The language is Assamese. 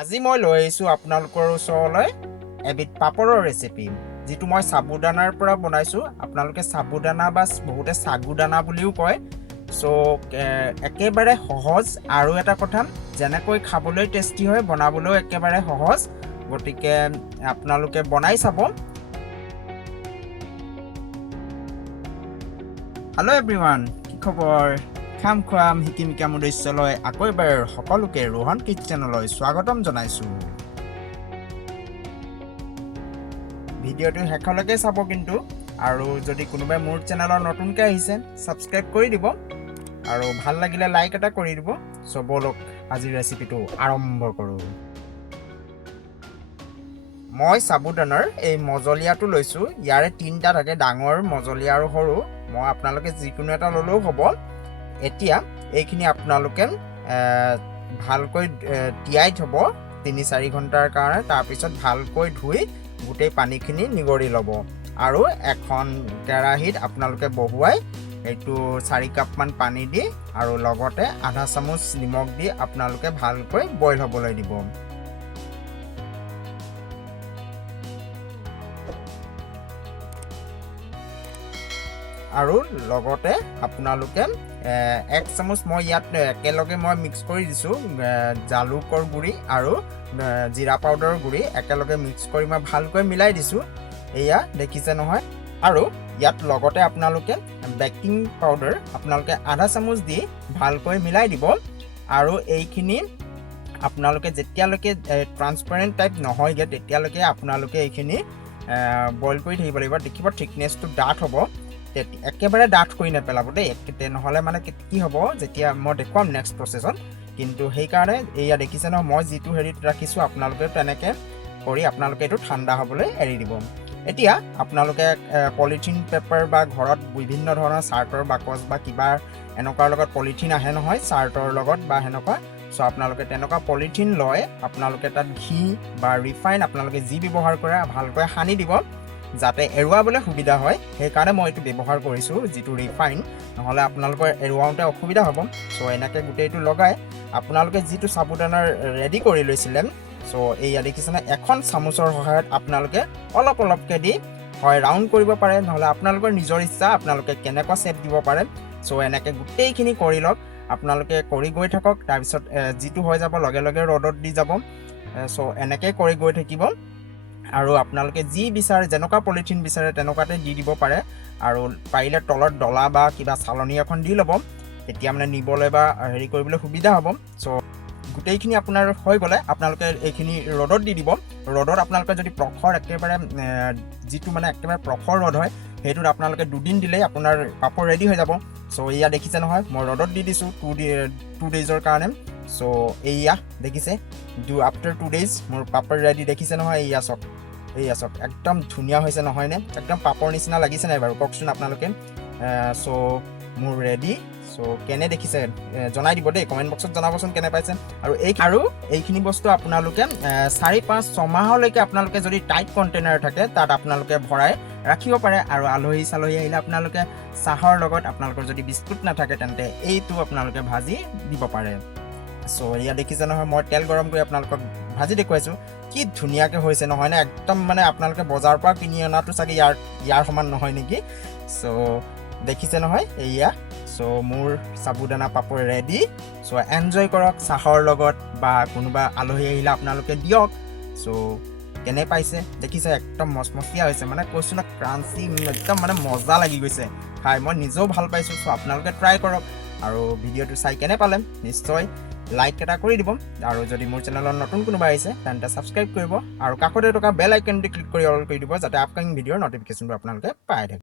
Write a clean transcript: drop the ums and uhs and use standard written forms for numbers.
আজি মই লৈ আহিছোঁ আপোনালোকৰ ওচৰলৈ এবিধ পাপৰৰ ৰেচিপি, যিটো মই সাবুদানাৰ পৰা বনাইছোঁ। আপোনালোকে সাবুদানা বা বহুতে সাগুদানা বুলিও কয়। একেবাৰে সহজ। আৰু এটা কথা, যেনেকৈ খাবলৈ টেষ্টি হয়, বনাবলৈও একেবাৰে সহজ। গতিকে আপোনালোকে বনাই চাব। হেল্ল' এভৰিৱান, কি খবৰ? খাম খুৱাম শিকিম শিকাম উদ্দেশ্যলৈ আকৌ এবাৰ সকলোকে ৰোহন কিটচেনলৈ স্বাগতম জনাইছোঁ। ভিডিঅ'টো শেষলৈকে চাব কিন্তু, আৰু যদি কোনোবাই মোৰ চেনেলৰ নতুনকৈ আহিছে ছাবস্ক্ৰাইব কৰি দিব, আৰু ভাল লাগিলে লাইক এটা কৰি দিব। বলক আজিৰ ৰেচিপিটো আৰম্ভ কৰোঁ। মই সাবুদানাৰ এই মজলীয়াটো লৈছোঁ। ইয়াৰে তিনিটা থাকে, ডাঙৰ, মজলীয়া আৰু সৰু। মই আপোনালোকে যিকোনো এটা ল'লেও হ'ব। এতিয়া এইখিনি আপোনালোকে ভালকৈ তিয়াই থ'ব ৩-৪ ঘণ্টাৰ কাৰণে। তাৰপিছত ভালকৈ ধুই গোটেই পানীখিনি নিগৰি ল'ব, আৰু এখন কেৰাহীত আপোনালোকে বহুৱাই এইটো 4 কাপমান পানী দি আৰু লগতে আধা চামুচ নিমখ দি আপোনালোকে ভালকৈ বইল হ'বলৈ দিব। আৰু লগতে আপোনালোকে 1 চামুচ মই ইয়াত একেলগে মিক্স কৰি দিছোঁ জালুকৰ গুড়ি আৰু জিৰা পাউডাৰৰ গুড়ি একেলগে মিক্স কৰি মই ভালকৈ মিলাই দিছোঁ। এয়া দেখিছে নহয়। আৰু ইয়াত লগতে আপোনালোকে বেকিং পাউডাৰ আপোনালোকে আধা চামুচ দি ভালকৈ মিলাই দিব। আৰু এইখিনি আপোনালোকে যেতিয়ালৈকে ট্ৰান্সপাৰেণ্ট টাইপ নহয়গৈ তেতিয়ালৈকে আপোনালোকে এইখিনি বইল কৰি থাকিব লাগিব। দেখিব থিকনেছটো ডাঠ হ'ব। একেবাৰে ডাঠ কৰি নেপেলাব দেই, নহ'লে কি হ'ব, যেতিয়া মই দেখুৱাম নেক্সট প্ৰচেছত। কিন্তু সেইকাৰণে এয়া দেখিছে নহয়, মই যিটো হেৰিত ৰাখিছোঁ আপোনালোকে তেনেকৈ কৰি আপোনালোকে এইটো ঠাণ্ডা হ'বলৈ এৰি দিব। এতিয়া আপোনালোকে পলিথিন পেপাৰ বা ঘৰত বিভিন্ন ধৰণৰ চাৰ্টৰ বাকচ বা কিবা এনেকুৱাৰ লগত পলিথিন আহে নহয় চাৰ্টৰ লগত বা সেনেকুৱা। আপোনালোকে তেনেকুৱা পলিথিন লয়, আপোনালোকে তাত ঘি বা ৰিফাইন আপোনালোকে যি ব্যৱহাৰ কৰে ভালকৈ সানি দিব, যাতে এৰুৱাবলৈ সুবিধা হয়। সেইকাৰণে মই এইটো ব্যৱহাৰ কৰিছোঁ, যিটো ৰিফাইন, নহ'লে আপোনালোকৰ এৰুৱাওঁতে অসুবিধা হ'ব। এনেকৈ গোটেইটো লগাই আপোনালোকে যিটো সাবুদানাৰ ৰেডি কৰি লৈছিলে, এয়া দেখিছেনে, এখন চামুচৰ সহায়ত আপোনালোকে অলপ অলপকৈ দি হয় ৰাউণ্ড কৰিব পাৰে, নহ'লে আপোনালোকৰ নিজৰ ইচ্ছা আপোনালোকে কেনেকুৱা শ্বেপ দিব পাৰে। এনেকৈ গোটেইখিনি কৰি লওক। আপোনালোকে কৰি গৈ থাকক, তাৰপিছত যিটো হৈ যাব লগে লগে ৰ'দত দি যাব। এনেকৈ কৰি গৈ থাকিব। আৰু আপোনালোকে যি বিচাৰে, যেনেকুৱা পলিথিন বিচাৰে তেনেকুৱাতে দি দিব পাৰে। আৰু পাৰিলে তলত ডলা বা কিবা চালনী এখন দি ল'ব, তেতিয়া নিবলৈ বা হেৰি কৰিবলৈ সুবিধা হ'ব। গোটেইখিনি আপোনাৰ হৈ গ'লে আপোনালোকে এইখিনি ৰ'দত দি দিব। ৰ'দত আপোনালোকে যদি প্ৰখৰ একেবাৰে যিটো একেবাৰে প্ৰখৰ ৰ'দ হয়, সেইটোত আপোনালোকে 2 দিন দিলেই আপোনাৰ পাপৰ ৰেডি হৈ যাব। এয়া দেখিছে নহয়, মই ৰ'দত দি দিছোঁ 2 ডেইজৰ কাৰণে। এয়া দেখিছে, আফটাৰ 2 ডেইজ মোৰ পাপৰ ৰেডি। দেখিছে নহয়, এয়া চাওক একদম ধুনীয়া হৈছে নহয়নে? একদম পাপৰ নিচিনা লাগিছে নাই বাৰু, কওকচোন আপোনালোকে। মোৰ ৰেডি। কেনে দেখিছে জনাই দিব দেই, কমেণ্ট বক্সত জনাবচোন কেনে পাইছে। আৰু এইখিনি বস্তু আপোনালোকে 4-5-6 মাহলৈকে আপোনালোকে যদি টাইট কণ্টেইনাৰ থাকে তাত আপোনালোকে ভৰাই ৰাখিব পাৰে। আৰু আলহী চালহী আহিলে আপোনালোকে চাহৰ লগত, আপোনালোকৰ যদি বিস্কুট নাথাকে তেন্তে এইটো আপোনালোকে ভাজি দিব পাৰে। এয়া দেখিছে নহয়, মই তেল গৰম কৰি আপোনালোকক ভাজি দেখুৱাইছোঁ। কি ধুনীয়াকৈ হৈছে নহয়নে? একদম আপোনালোকে বজাৰৰ পৰা কিনি অনাটো চাগে ইয়াৰ সমান নহয় নেকি? দেখিছে নহয়, এয়া। মোৰ সাবুদানা পাপৰ ৰেডি। এনজয় কৰক চাহৰ লগত, বা কোনোবা আলহী আহিলে আপোনালোকে দিয়ক। কেনে পাইছে দেখিছে, একদম মচমচীয়া হৈছে, কৈছোঁ না, ক্ৰাঞ্চি, একদম মজা লাগি গৈছে খাই। মই নিজেও ভাল পাইছোঁ। আপোনালোকে ট্ৰাই কৰক। আৰু ভিডিঅ'টো চাই কেনে পালে নিশ্চয় লাইক এটা কৰি দিব। আৰু যদি মোৰ চেনেলত নতুন কোনোবা আহিছে তেন্তে ছাবস্ক্ৰাইব কৰিব, আৰু কাষতে থকা বেল আইকনটো ক্লিক কৰি অল কৰি দিব, যাতে আপকামিং ভিডিঅ'ৰ নটিফিকেশ্যনবোৰ আপোনালোকে পাই থাকে।